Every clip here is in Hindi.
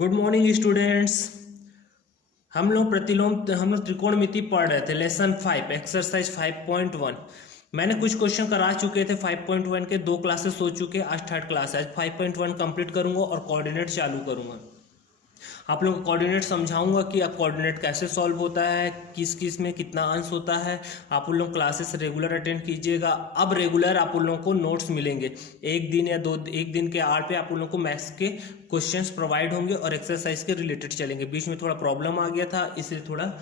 Good morning students. हम लोग त्रिकोणमिति पढ़ रहे थे। Lesson 5 exercise 5.1। मैंने कुछ क्वेश्चन करा चुके थे 5.1 के, 2 क्लासेस हो चुके। आज थर्ड क्लास है। आज 5.1 कंप्लीट करूंगा और कोऑर्डिनेट चालू करूंगा। आप लोगों को कोऑर्डिनेट समझाऊंगा कि आप कोऑर्डिनेट कैसे सॉल्व होता है, किस किस में कितना अंश होता है। आप उन लोग क्लासेस रेगुलर अटेंड कीजिएगा। अब रेगुलर आप उन लोगों को नोट्स मिलेंगे। एक दिन या एक दिन के आड़ पे आप उन लोगों को मैथ्स के क्वेश्चंस प्रोवाइड होंगे और एक्सरसाइज के रिलेटेड चलेंगे। बीच में थोड़ा प्रॉब्लम आ गया था, इसलिए थोड़ा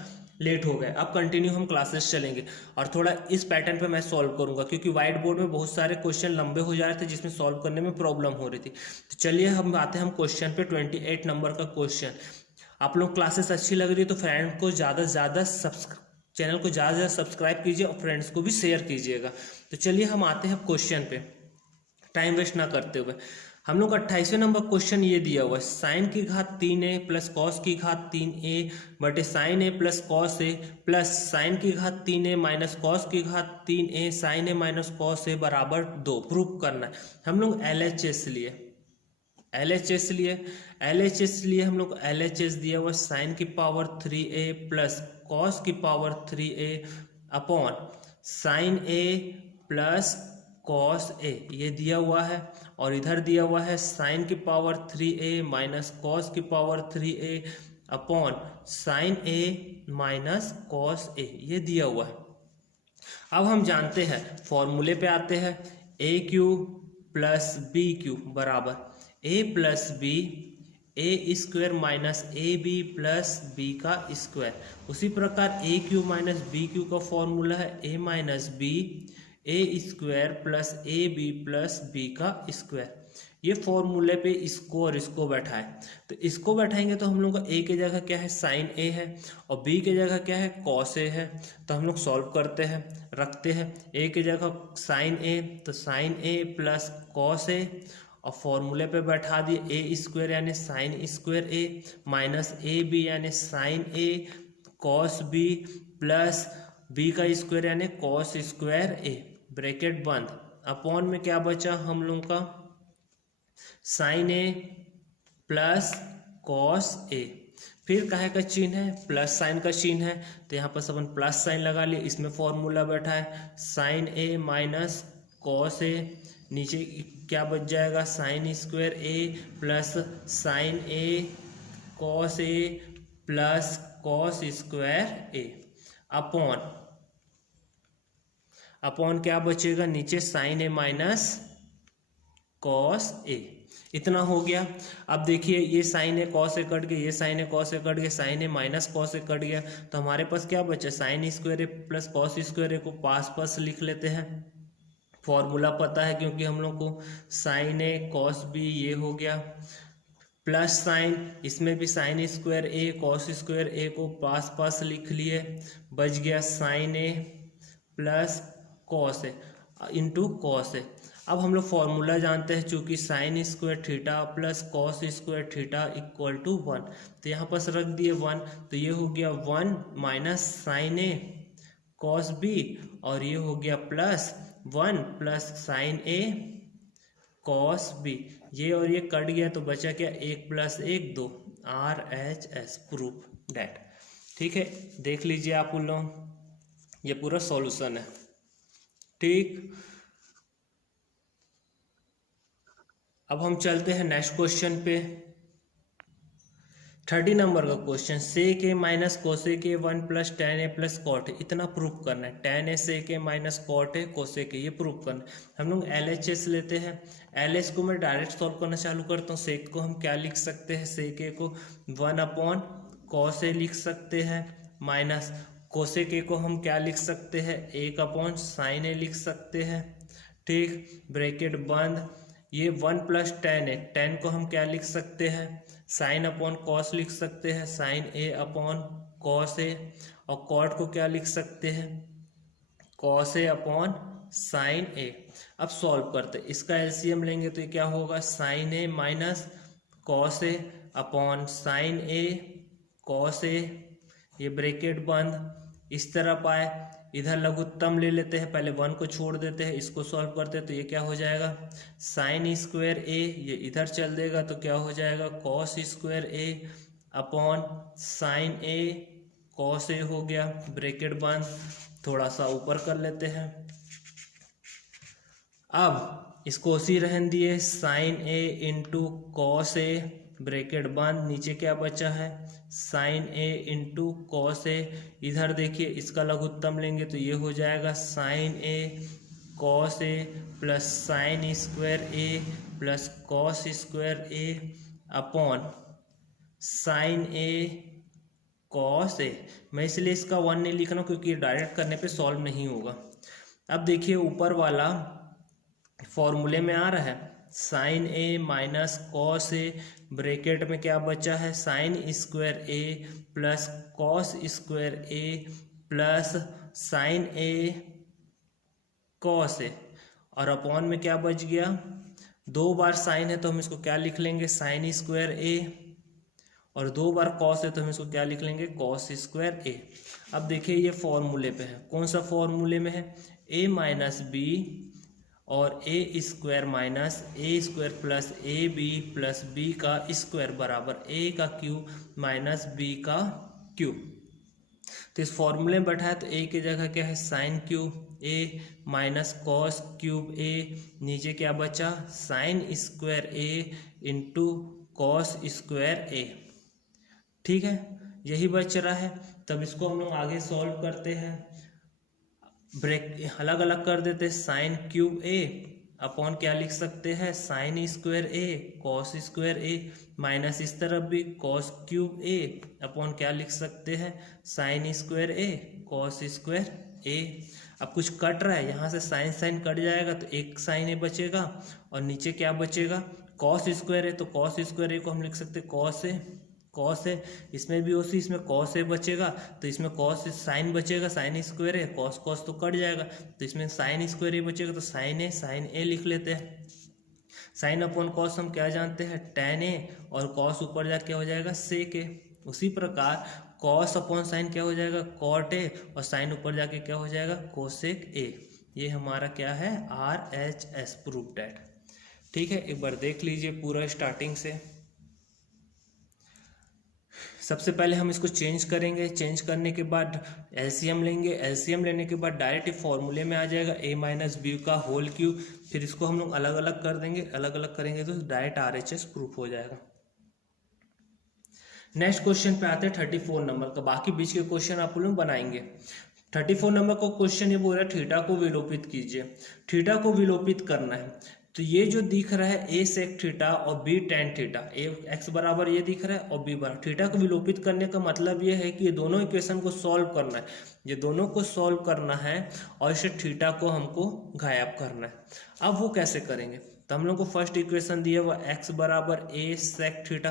लेट हो गए। अब कंटिन्यू हम क्लासेस चलेंगे और थोड़ा इस पैटर्न पे मैं सॉल्व करूंगा, क्योंकि व्हाइट बोर्ड में बहुत सारे क्वेश्चन लंबे हो जा रहे थे जिसमें सॉल्व करने में प्रॉब्लम हो रही थी। तो चलिए हम आते हैं हम क्वेश्चन पे। 28 नंबर का क्वेश्चन। आप लोग क्लासेस अच्छी लग रही है तो फ्रेंड को ज़्यादा से ज़्यादा चैनल को ज़्यादा से ज़्यादा सब्सक्राइब कीजिए और फ्रेंड्स को भी शेयर कीजिएगा। तो चलिए हम आते हैं क्वेश्चन पे, टाइम वेस्ट ना करते हुए। हम लोग 28वें नंबर क्वेश्चन ये दिया हुआ है, साइन की घात 3a प्लस कॉस की घात 3a बटे sine a plus cos a plus sine की घात 3a माइनस कॉस की घात 3a sine a minus cos a बराबर 2 प्रूफ करना है। हम लोग LHS लिए हम लोग LHS दिया हुआ साइन की पावर 3a प्लस कॉस की power 3a upon sine a plus cos a, ये दिया हुआ है। और इधर दिया हुआ है साइन की पावर 3a माइनस कॉस की power 3a upon sine a minus cos a, ये दिया हुआ है। अब हम जानते हैं, फॉर्मूले पे आते हैं, a cube plus b cube बराबर a plus b a square minus a b plus b का स्क्वायर। उसी प्रकार a cube minus b cube का फॉर्मूला है a minus b a square plus a b plus b का स्क्वायर। ये फॉर्मूले पे इसको और इसको बैठाए, तो इसको बैठाएंगे तो हम लोग का a की जगह क्या है, साइन a है, और b की जगह क्या है, कॉस a है। तो हम लोग सॉल्व करते हैं, रखते हैं a की जगह साइन a, तो sine a plus cos a, और फॉर्मूले पे बैठा दिए a स्क्वायर यानी sine square a minus a b यानी sine a cos b plus b का स्क्वायर यानी कॉस स्क्वायर a, ब्रैकेट बंद। अपॉन में क्या बचा हम लोग का, sine a plus cos a, फिर काहे का चिन्ह है, प्लस साइन का चिन्ह है, तो यहाँ पर अपन प्लस साइन लगा लिए। इसमें फॉर्मूला बैठा है sine a minus cos a, नीचे क्या बच जाएगा, sine square a plus sine a cos a plus cos square a upon क्या बचेगा, नीचे sine a minus cos a। इतना हो गया। अब देखिए ये साइन a कॉस a कट गया, ये साइन a कॉस a कट गया, sine a minus cos a कट गया, तो हमारे पास क्या बचा, sine square a plus cos square a को पास लिख लेते हैं। फॉर्मूला पता है क्योंकि हम लोग को, साइन a कॉस b ये हो गया, प्लस साइन, इसमें भी sine square a cos square a को पास लिख लिए, बच गया sine a plus cos a into cos a। अब हम लोग फॉर्मूला जानते हैं, चूंकि sine square theta plus cos square theta equal to 1, तो यहाँ पर रख दिए 1, तो ये हो गया 1 minus sine a cos b, और ये हो गया plus 1 plus sine a cos b। ये और ये कट गया तो बचा क्या, 1 प्लस 1 2, RHS प्रूफ दैट। ठीक है, देख लीजिए आप उन लोग, ये पूरा सॉल्यूशन है। ठीक, अब हम चलते हैं नेक्स्ट क्वेश्चन पे। 30 नंबर का question, sec a minus cosec a 1 plus tan a plus cot a, इतना प्रूफ करना है। Tan a sec a minus cot a cosec a, ये प्रूफ करना है। हम लोग LHS लेते हैं। LH को मैं डायरेक्ट सॉल्व करना चालू करता हूँ। सेक को हम क्या लिख सकते हैं, सेक ए को 1 अपॉन कॉस ए लिख सकते हैं, माइनस कोसेक ए को हम क्या लिख सकते हैं, 1 अपॉन साइन ए लिख सकते हैं। ठीक, ब्रैकेट बंद। ये 1 प्लस टेन है, टेन को हम क्या लिख सकते हैं, साइन अपॉन कॉस लिख सकते हैं, sign A upon cos A, और कॉट को क्या लिख सकते हैं, कॉस ए अपॉन साइन ए। अब सॉल्व करते हैं, इसका LCM लेंगे तो ये क्या होगा, sign A minus cos A upon sine A cos A, ये ब्रैकेट बंद। इस तरफ आए, इधर लघुत्तम ले लेते हैं, पहले 1 को छोड़ देते हैं, इसको सॉल्व करते हैं तो ये क्या हो जाएगा साइन स्क्वायर ए, ये इधर चल देगा तो क्या हो जाएगा cos square A upon sine A cos A हो गया, ब्रैकेट बंद, थोड़ा सा ऊपर कर लेते हैं। अब इसको उसी रहन दिए, sign A into cos A, bracket बंद, नीचे क्या बचा है sign A into cos A, इधर देखिए इसका लघुत्तम लेंगे तो ये हो जाएगा sign A cos A plus sine square A plus cos square A upon sine A cos A. मैं इसलिए इसका 1 नहीं लिख रहा हूँ क्योंकि डायरेक्ट करने पे सॉल्व नहीं होगा। अब देखिए ऊपर वाला फॉर्मूले में आ रहा है sign A minus cos A, bracket में क्या बचा है sine square A plus cos square A plus sign A cos A, और अपॉन में क्या बच गया 2 बार साइन है तो हम इसको क्या लिख लेंगे साइन स्क्वायर ए, और 2 बार कॉस है तो हम इसको क्या लिख लेंगे कॉस स्क्वायर ए। अब देखिए ये फॉर्मूले पे है, कौन सा फॉर्मूले में है ए माइनस बी और a square minus a square plus a b plus b का स्क्वायर बराबर ए का क्यूब माइनस बी का क्यूब। तो इस फॉर्मूले में बैठा है तो ए की जगह क्या है साइन क्यूब ए माइनस कॉस क्यूब ए, नीचे क्या बचा साइन स्क्वायर ए इंटू कॉस स्क्वायर ए। ठीक है, यही बच रहा है। तब इसको हम लोग आगे सॉल्व करते हैं, ब्रेक अलग अलग कर देते हैं, साइन क्यूब ए अपॉन क्या लिख सकते हैं साइन स्क्वायर ए कॉस स्क्वायर ए, माइनस इस तरफ भी कॉस क्यूब ए अपॉन क्या लिख सकते हैं साइन स्क्वायर ए कॉस स्क्वायर ए। अब कुछ कट रहा है, यहाँ से साइन साइन कट जाएगा तो एक साइन ए बचेगा और नीचे क्या बचेगा कॉस स्क्वायर ए, तो कॉस स्क्वायर ए को हम लिख सकते हैं कॉस ए, कॉस है, इसमें भी उसी इसमें कॉस ए बचेगा तो इसमें कॉस साइन बचेगा, साइन स्क्वायर है, कॉस कॉस तो कट जाएगा तो इसमें साइन स्क्वायर ए बचेगा तो साइन ए लिख लेते हैं। साइन अपॉन कॉस हम क्या जानते हैं टेन ए, और कॉस ऊपर जाके क्या हो जाएगा सेक ए। उसी प्रकार कॉस अपॉन साइन क्या हो जाएगा कॉट ए, और साइन ऊपर जाके क्या हो जाएगा कोसेक ए। ये हमारा क्या है RHS प्रूफ डेट। ठीक है, एक बार देख लीजिए पूरा स्टार्टिंग से। सबसे पहले हम इसको चेंज करेंगे, चेंज करने के बाद एलसीएम लेंगे, एलसीएम लेने के बाद डायरेक्ट फॉर्मूले में आ जाएगा ए माइनस बी का होल क्यूब, फिर इसको हम लोग अलग अलग कर देंगे, अलग अलग करेंगे तो डायरेक्ट RHS प्रूफ हो जाएगा। नेक्स्ट क्वेश्चन पे आते हैं 34 नंबर का, बाकी बीच के क्वेश्चन आप लोग बनाएंगे। 34 नंबर का क्वेश्चन ये बोल रहा है थीटा को विलोपित कीजिए। थीटा को विलोपित करना है तो ये जो दिख रहा है ए सेक थीटा और बी टेन थीटा, ए एक्स बराबर ये दिख रहा है और बी बराबर, थीटा को विलोपित करने का मतलब ये है कि ये दोनों इक्वेशन को सॉल्व करना है, ये दोनों को सॉल्व करना है और इसे थीटा को हमको गायब करना है। अब वो कैसे करेंगे, तो हम लोग को फर्स्ट इक्वेशन दिया हुआ एक्स बराबर ए सेक थीटा,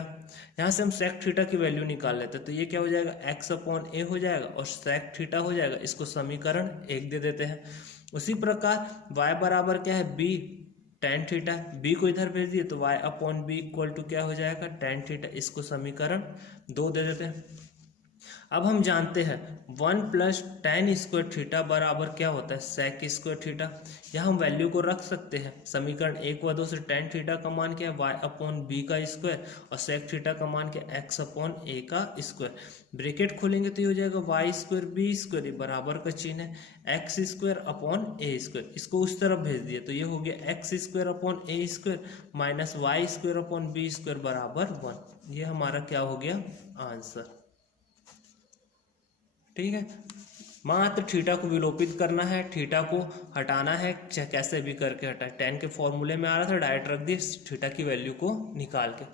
यहाँ से हम सेक थीटा की वैल्यू निकाल लेते हैं तो ये क्या हो जाएगा एक्स अपॉन ए हो जाएगा और सेक थीटा हो जाएगा, इसको समीकरण 1 दे देते हैं। उसी प्रकार वाई बराबर क्या है बी टेन थीटा, बी को इधर भेज दिए तो y upon b equal to क्या हो जाएगा टेन थीटा, इसको समीकरण 2 दे देते हैं। अब हम जानते हैं 1 प्लस टेन स्क्वायर थीटा बराबर क्या होता है सेक स्क्वायर थीटा, यहाँ हम वैल्यू को रख सकते हैं। समीकरण 1 व 2 से टेन थीटा का मान क्या है वाई अपॉन बी का स्क्वायर और सेक थीटा का मान क्या है एक्स अपॉन ए का स्क्वायर। ब्रैकेट खोलेंगे तो ये हो जाएगा वाई स्क्वायर बी स्क्वायर, ये बराबर का चिन्ह है, x square upon a square, इसको उस तरफ भेज दिए तो ये हो गया x square upon a square minus y square upon b square बराबर 1। ये हमारा क्या हो गया आंसर। ठीक है, मात्र थीटा को विलोपित करना है, थीटा को हटाना है, कैसे भी करके हटाए। टेन के फॉर्मूले में आ रहा था, डायरेक्ट रख दिए थीटा की वैल्यू को निकाल के।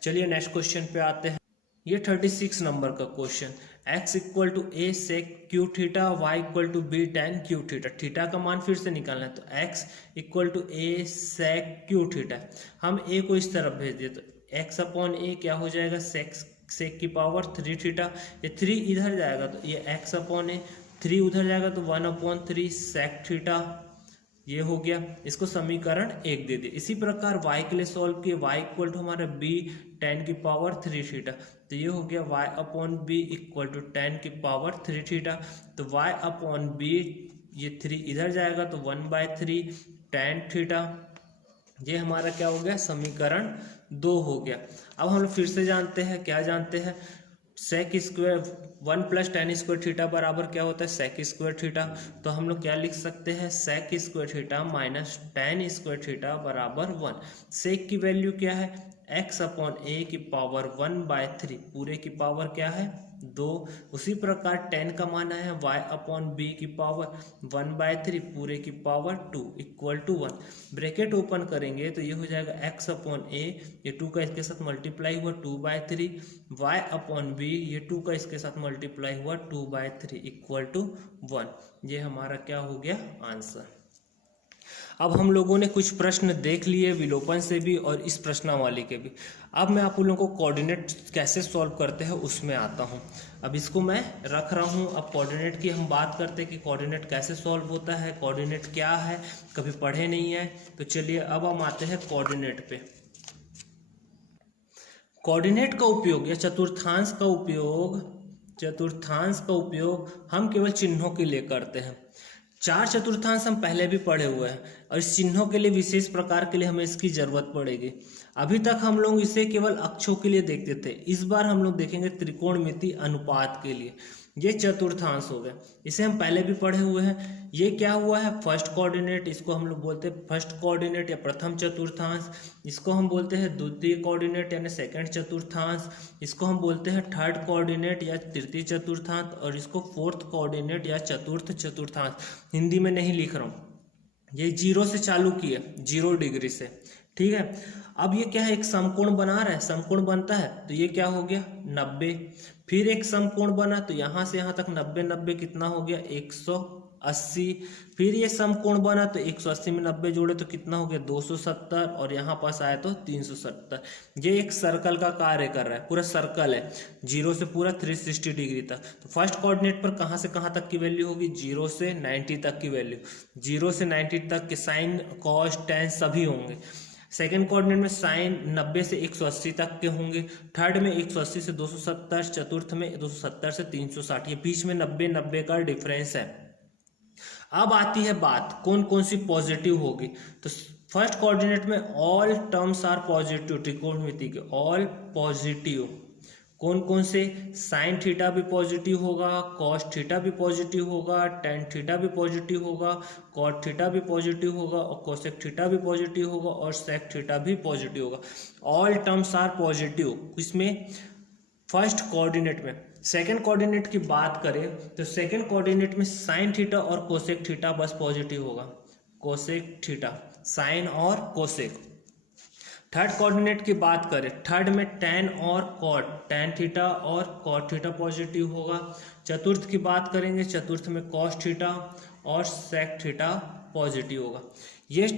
चलिए नेक्स्ट क्वेश्चन पे आते हैं। ये 36 नंबर का question, x equal to a sec cube theta, y equal to b tan cube theta. थीटा का मान फिर से निकालना है तो x equal to a sec cube theta, हम a को इस तरफ भेज दिए तो x अपॉन ए क्या हो जाएगा सेक की पावर 3 थीटा, ये 3 इधर जाएगा तो ये x अपॉन ए, 3 उधर जाएगा तो 1 अपॉन 3 सेक थीटा, ये हो गया, इसको समीकरण 1 दे दिए। इसी प्रकार y के लिए सॉल्व किए, y इक्वल टू हमारा b टेन की पावर 3 थीटा, तो ये हो गया y upon b equal to tan की पावर 3 थीटा। तो y अपॉन बी, ये 3 इधर जाएगा तो 1/3 tan थीटा। ये हमारा क्या हो गया, समीकरण 2 हो गया। अब हम लोग फिर से जानते हैं, क्या जानते हैं, sec square 1 plus tan square theta बराबर क्या होता है, सेक स्क्वायर थीटा। तो हम लोग क्या लिख सकते हैं, sec square theta minus tan square theta बराबर 1। सेक की वैल्यू क्या है, x अपॉन ए की पावर 1/3, पूरे की पावर क्या है 2। उसी प्रकार tan का मान है y अपॉन बी की पावर 1/3, पूरे की power 2 equal to 1। Bracket open करेंगे तो ये हो जाएगा x अपॉन ए, ये 2 का इसके साथ मल्टीप्लाई हुआ 2/3, y अपॉन बी, ये 2 का इसके साथ मल्टीप्लाई हुआ 2/3 इक्वल टू 1। ये हमारा क्या हो गया आंसर। अब हम लोगों ने कुछ प्रश्न देख लिए विलोपन से भी और इस प्रश्नावली के भी। अब मैं आप लोगों को कोऑर्डिनेट कैसे सॉल्व करते हैं उसमें आता हूं। अब इसको मैं रख रहा हूं। अब कोऑर्डिनेट की हम बात करते हैं कि कोऑर्डिनेट कैसे सॉल्व होता है, कोऑर्डिनेट क्या है, कभी पढ़े नहीं है। तो चलिए अब हम आते हैं कोऑर्डिनेट पे। कोऑर्डिनेट का उपयोग या चतुर्थांश का उपयोग हम केवल चिन्हों के लिए करते हैं। 4 चतुर्थांश हम पहले भी पढ़े हुए हैं और इस चिन्हों के लिए विशेष प्रकार के लिए हमें इसकी जरूरत पड़ेगी। अभी तक हम लोग इसे केवल अक्षों के लिए देखते थे, इस बार हम लोग देखेंगे त्रिकोणमिति अनुपात के लिए। ये चतुर्थांश हो गए, इसे हम पहले भी पढ़े हुए हैं। ये क्या हुआ है, फर्स्ट कोऑर्डिनेट, इसको हम लोग बोलते हैं फर्स्ट कोऑर्डिनेट या प्रथम चतुर्थांश। इसको हम बोलते हैं द्वितीय कोऑर्डिनेट यानी सेकंड चतुर्थांश। इसको हम बोलते हैं थर्ड कोऑर्डिनेट या तृतीय चतुर्थांश, और इसको फोर्थ कोऑर्डिनेट या चतुर्थ चतुर्थांश। हिंदी में नहीं लिख रहा हूँ, ये 0 से चालू किए, 0 डिग्री से, ठीक है। अब ये क्या है, एक समकोण बना रहा है, समकोण बनता है तो ये क्या हो गया 90। फिर एक समकोण बना तो यहाँ से यहाँ तक 90 90 कितना हो गया 180। फिर ये समकोण बना तो 180 में 90 जोड़े तो कितना हो गया 270, और यहाँ पास आया तो 370। ये एक सर्कल का कार्य कर रहा है, पूरा सर्कल है 0 से पूरा 360 डिग्री तक। तो फर्स्ट कोऑर्डिनेट पर कहाँ से कहाँ तक की वैल्यू होगी, 0 से 90 तक की वैल्यू, 0 से 90 तक के साइन कॉस टैन सभी होंगे। सेकेंड कोऑर्डिनेट में साइन 90 से 180 तक के होंगे, थर्ड में 180 से 270, चतुर्थ में 270 से 360, ये बीच में 90 90 का डिफरेंस है। अब आती है बात कौन कौन सी पॉजिटिव होगी। तो फर्स्ट कोऑर्डिनेट में ऑल टर्म्स आर पॉजिटिव, त्रिकोणमिति के ऑल पॉजिटिव। कौन कौन से, साइन थीटा भी पॉजिटिव होगा, कॉस थीटा भी पॉजिटिव होगा, टेन थीटा भी पॉजिटिव होगा, कॉट थीटा भी पॉजिटिव होगा, और कोसेक थीटा भी पॉजिटिव होगा, और सेक थीटा भी पॉजिटिव होगा। ऑल टर्म्स आर पॉजिटिव इसमें फर्स्ट कोऑर्डिनेट में। सेकंड कोऑर्डिनेट की बात करें तो सेकंड कोऑर्डिनेट में साइन थीटा और कोसेक थीटा बस पॉजिटिव होगा, कोसेक थीटा, साइन और कोसेक। थर्ड कोऑर्डिनेट की बात करें, थर्ड में टैन और कॉट, टैन थीटा और कॉट थीटा पॉजिटिव होगा। चतुर्थ की बात करेंगे, चतुर्थ में कॉस थीटा और सेक थीटा पॉजिटिव होगा। ये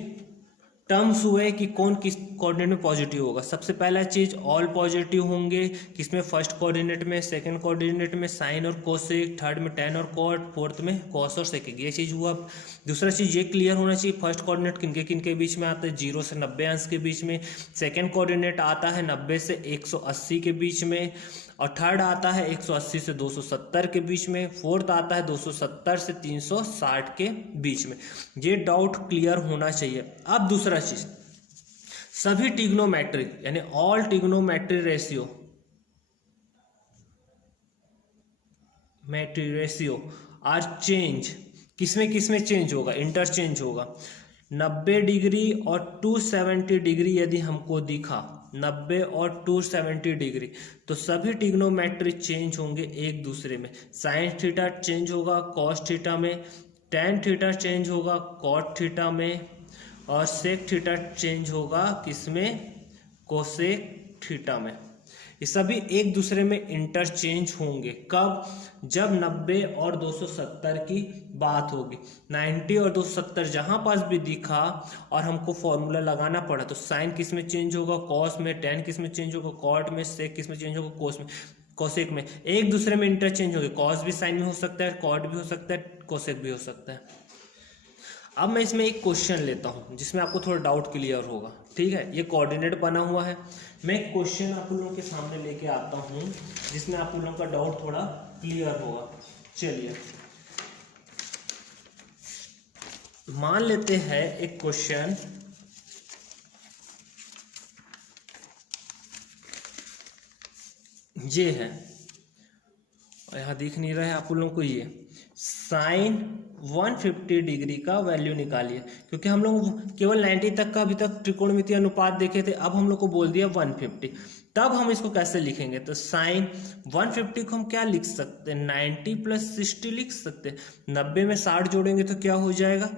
टर्म्स हुए कि कौन किस कोऑर्डिनेट में पॉजिटिव होगा। सबसे पहला चीज ऑल पॉजिटिव होंगे, किसमें, फर्स्ट कोऑर्डिनेट में, सेकंड कोऑर्डिनेट में साइन और कोसेक, थर्ड में टैन और कॉट, फोर्थ में कॉस और सेक, ये चीज हुआ। दूसरा चीज ये क्लियर होना चाहिए फर्स्ट कोऑर्डिनेट किनके किनके बीच में आता है, 0 से 90 अंश के बीच में। सेकंड कोऑर्डिनेट आता है 90 से 180 के बीच में, और थर्ड आता है 180 से 270 के बीच में, फोर्थ आता है 270 से 360 के बीच में। ये डाउट क्लियर होना चाहिए। अब दूसरा चीज, सभी ट्रिग्नोमेट्रिक यानी all trigonometric ratio are change, किसमें चेंज होगा, इंटरचेंज होगा। 90 डिग्री और 270 डिग्री यदि हमको दिखा, 90 और 270 डिग्री, तो सभी ट्रिग्नोमेट्री चेंज होंगे एक दूसरे में। साइन थीटा चेंज होगा कॉस थीटा में, टैन थीटा चेंज होगा कॉट थीटा में, और सेक थीटा चेंज होगा किसमें, कोसेक थीटा में। ये सभी एक दूसरे में इंटरचेंज होंगे। कब, जब 90 और 270 की बात होगी। 90 और 270 जहां पास भी दिखा और हमको फॉर्मूला लगाना पड़ा, तो साइन किस में चेंज होगा, कॉस में, टैन किस में चेंज होगा, कॉट में, सेक किस में चेंज होगा, कोस में, कोसेक में। एक दूसरे में इंटरचेंज होंगे। कॉस भी साइन में हो सकता है, कॉट भी हो सकता है, कोसेक भी हो सकता है। अब मैं इसमें एक क्वेश्चन लेता हूँ जिसमें आपको थोड़ा डाउट क्लियर होगा। ठीक है, ये कोऑर्डिनेट बना हुआ है। मैं एक क्वेश्चन आप लोगों के सामने लेके आता हूँ जिसमें आप लोगों का डाउट थोड़ा क्लियर होगा। चलिए मान लेते हैं एक क्वेश्चन, ये है, यहाँ दिख नहीं रहा है आप लोगों को, ये साइन 150 डिग्री का वैल्यू निकालिए। क्योंकि हम लोग केवल 90 तक का अभी तक त्रिकोणमितीय अनुपात देखे थे, अब हम लोग को बोल दिया 150, तब हम इसको कैसे लिखेंगे? तो साइन 150 को हम क्या लिख सकते हैं? 90 + 60 लिख सकते हैं। 90 में 60 जोड़ेंगे तो क्या हो जाएगा?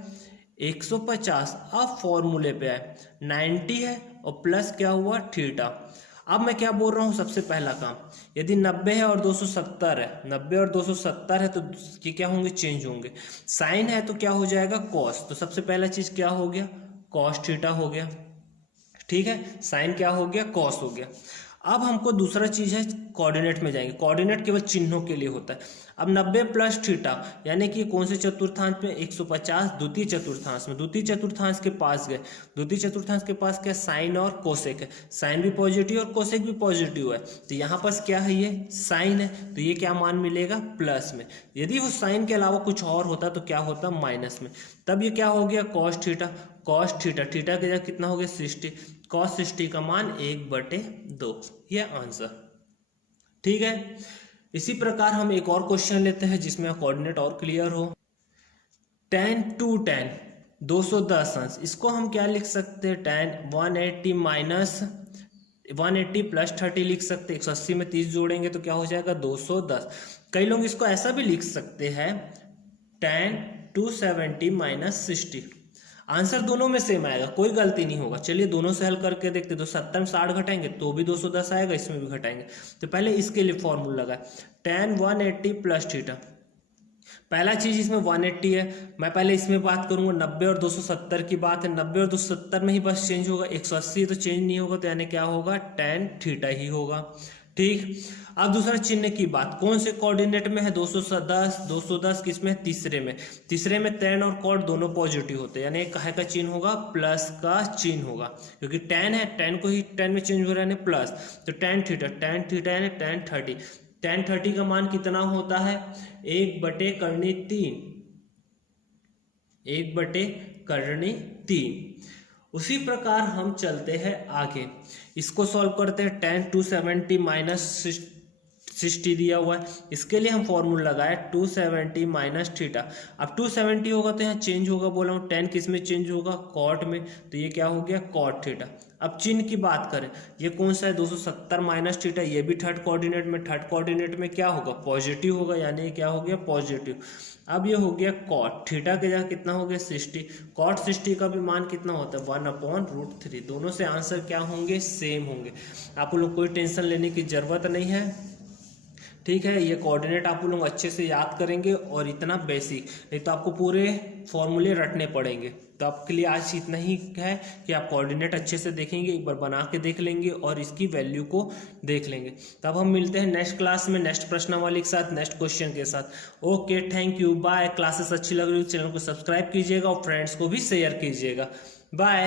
150। अब फॉर्मूले पे आए, 90 है और प्लस क्या हुआ? थीटा। अब मैं क्या बोल रहा हूँ? सबसे पहला काम, यदि 90 है और 270 है, 90 और 270 है तो ये क्या होंगे? चेंज होंगे। साइन है तो क्या हो जाएगा? कॉस। तो सबसे पहला चीज क्या हो गया? कॉस थीटा हो गया। ठीक है, साइन क्या हो गया? कॉस हो गया। अब हमको दूसरा चीज है, कोऑर्डिनेट में जाएंगे। कोऑर्डिनेट केवल चिन्हों के लिए होता है। अब 90 + थीटा यानी कि कौन से चतुर्थांश में? 150 द्वितीय चतुर्थांश में। द्वितीय चतुर्थांश के पास गए, द्वितीय चतुर्थांश के पास क्या? साइन और कोसेक है। साइन भी पॉजिटिव और कोसेक भी पॉजिटिव है, तो यहाँ पास क्या है? ये साइन है, तो ये क्या मान मिलेगा? प्लस में। यदि वो साइन के अलावा कुछ और होता तो क्या होता? माइनस में। तब ये क्या हो गया? Cos theta. Cos theta, theta की जगह कितना हो गया? 60। कॉस 60 का मान 1/2, ये आंसर। ठीक है, इसी प्रकार हम एक और क्वेश्चन लेते हैं जिसमें कोऑर्डिनेट और क्लियर हो। tan 2tan 210 अंश, इसको हम क्या लिख सकते हैं? tan 180 - 180 + 30 लिख सकते हैं। 180 में 30 जोड़ेंगे तो क्या हो जाएगा? 210। कई लोग इसको ऐसा भी लिख सकते हैं, tan 270 - 60। आंसर दोनों में सेम आएगा, कोई गलती नहीं होगा। चलिए दोनों से हल करके देखते। तो 70 में 60 घटाएंगे तो भी 210 आएगा, इसमें भी घटाएंगे। तो पहले इसके लिए फॉर्मूला लगा, tan 180 + थीटा। पहला चीज इसमें 180 है, मैं पहले इसमें बात करूंगा। 90 और 270 की बात है, 90 और 270 में ही बस चेंज होगा। 180 तो चेंज नहीं होगा, तो यानी क्या होगा? tan थीटा ही होगा। ठीक, अब दूसरा चिन्ह की बात, कौन से कोऑर्डिनेट में है? 210। 210 किस में? तीसरे में। तीसरे में tan और cot दोनों पॉजिटिव होते हैं, यानी काहे का चिन्ह होगा? प्लस का चिन्ह होगा। क्योंकि tan है, tan को ही tan में चेंज हो रहा है प्लस, तो tan थीटा यानी tan 30। tan 30 का मान कितना होता है? 1/3। 1/3। उसी प्रकार हम चलते हैं आगे, इसको सॉल्व करते हैं। tan 270 - 60 दिया हुआ है, इसके लिए हम फॉर्मूला लगाए 270 - थीटा। अब 270 होगा तो यहाँ चेंज होगा, बोला हूँ। tan किस में चेंज होगा? कॉट में, तो ये क्या हो गया? Cot theta. अब चिन्ह की बात करें, ये कौन सा है? 270 - थीटा, ये भी थर्ड कोऑर्डिनेट में। थर्ड कोऑर्डिनेट में क्या होगा? पॉजिटिव होगा, यानी क्या हो गया? पॉजिटिव। अब ये हो गया कॉट थीटा के जगह कितना हो गया? 60। कॉट 60 का भी मान कितना होता है? 1/√3। दोनों से आंसर क्या होंगे? सेम होंगे। आप लोग कोई टेंशन लेने की जरूरत नहीं है। ठीक है, ये कोऑर्डिनेट आप लोग अच्छे से याद करेंगे, और इतना बेसिक, नहीं तो आपको पूरे फॉर्मूले रटने पड़ेंगे। तो आपके लिए आज इतना ही है कि आप कोऑर्डिनेट अच्छे से देखेंगे, एक बार बना के देख लेंगे और इसकी वैल्यू को देख लेंगे। तब हम मिलते हैं नेक्स्ट क्लास में, नेक्स्ट प्रश्नावली के साथ, नेक्स्ट क्वेश्चन के साथ। Okay, thank you, bye. Classes अच्छी लग रही हो चैनल को सब्सक्राइब कीजिएगा और फ्रेंड्स को भी शेयर कीजिएगा। बाय।